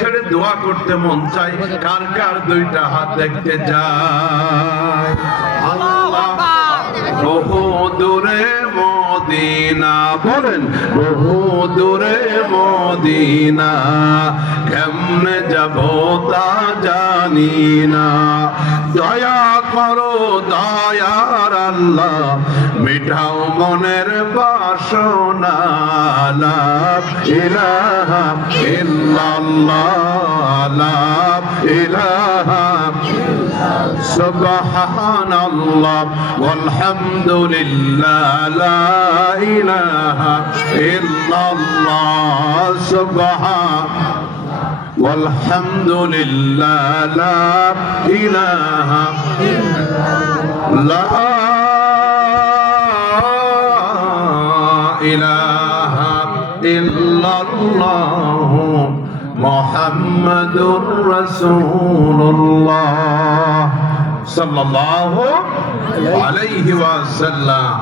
ছেড়ে দোয়া করতে মন চাই? কার কার দুইটা হাত দেখতে যায়? আল্লাহ বহু দূরে মদিনা, বলেন বহু দূরে মদিনা, কেমনে যাব তা জানি না। দয়া করো দয়ার আল্লাহ, মিটাও মনের বাসনা। লা ইলাহা ইল্লাল্লাহ, লা ইলাহা সুবহানাল্লাহ ওয়ালহামদুলিল্লাহ, লা ইলাহা ইল্লাল্লাহ, ওয়ালহামদুলিল্লাহ, লা ইলাহা লা ইলাহা ইল্লাল্লাহ মুহাম্মাদুর রাসূলুল্লাহ সাল্লাল্লাহু আলাইহি ওয়াসাল্লাম।